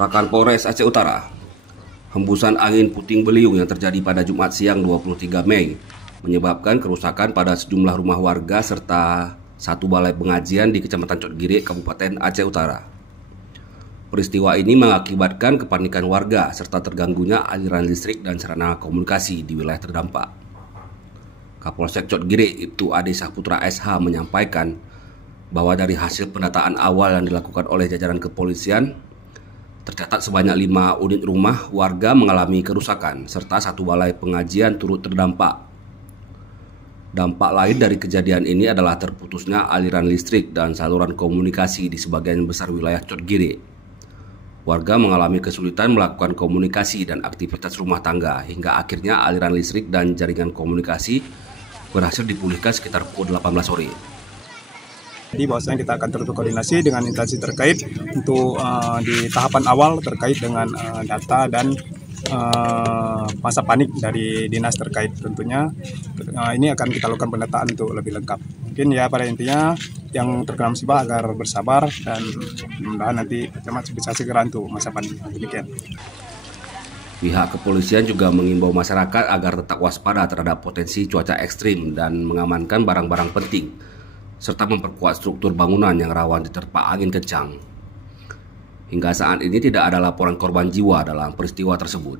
Rakan Polres Aceh Utara, hembusan angin puting beliung yang terjadi pada Jumat siang 23 Mei menyebabkan kerusakan pada sejumlah rumah warga serta satu balai pengajian di Kecamatan Cotgire, Kabupaten Aceh Utara. Peristiwa ini mengakibatkan kepanikan warga serta terganggunya aliran listrik dan sarana komunikasi di wilayah terdampak. Kapolsek Cotgire Ibtu Ade Saputra SH menyampaikan bahwa dari hasil pendataan awal yang dilakukan oleh jajaran kepolisian, tercatat sebanyak 5 unit rumah warga mengalami kerusakan, serta satu balai pengajian turut terdampak. Dampak lain dari kejadian ini adalah terputusnya aliran listrik dan saluran komunikasi di sebagian besar wilayah Cotgire. Warga mengalami kesulitan melakukan komunikasi dan aktivitas rumah tangga, hingga akhirnya aliran listrik dan jaringan komunikasi berhasil dipulihkan sekitar pukul 18 sore. Jadi bahwasanya kita akan terus koordinasi dengan instansi terkait untuk di tahapan awal terkait dengan data dan masa panik dari dinas terkait. Tentunya ini akan kita lakukan pendataan untuk lebih lengkap. Mungkin ya pada intinya yang terkena musibah agar bersabar dan mudah-mudahan nanti bisa segera untuk masa panik. Demikian. Pihak kepolisian juga mengimbau masyarakat agar tetap waspada terhadap potensi cuaca ekstrim dan mengamankan barang-barang penting, serta memperkuat struktur bangunan yang rawan diterpa angin kencang. Hingga saat ini tidak ada laporan korban jiwa dalam peristiwa tersebut.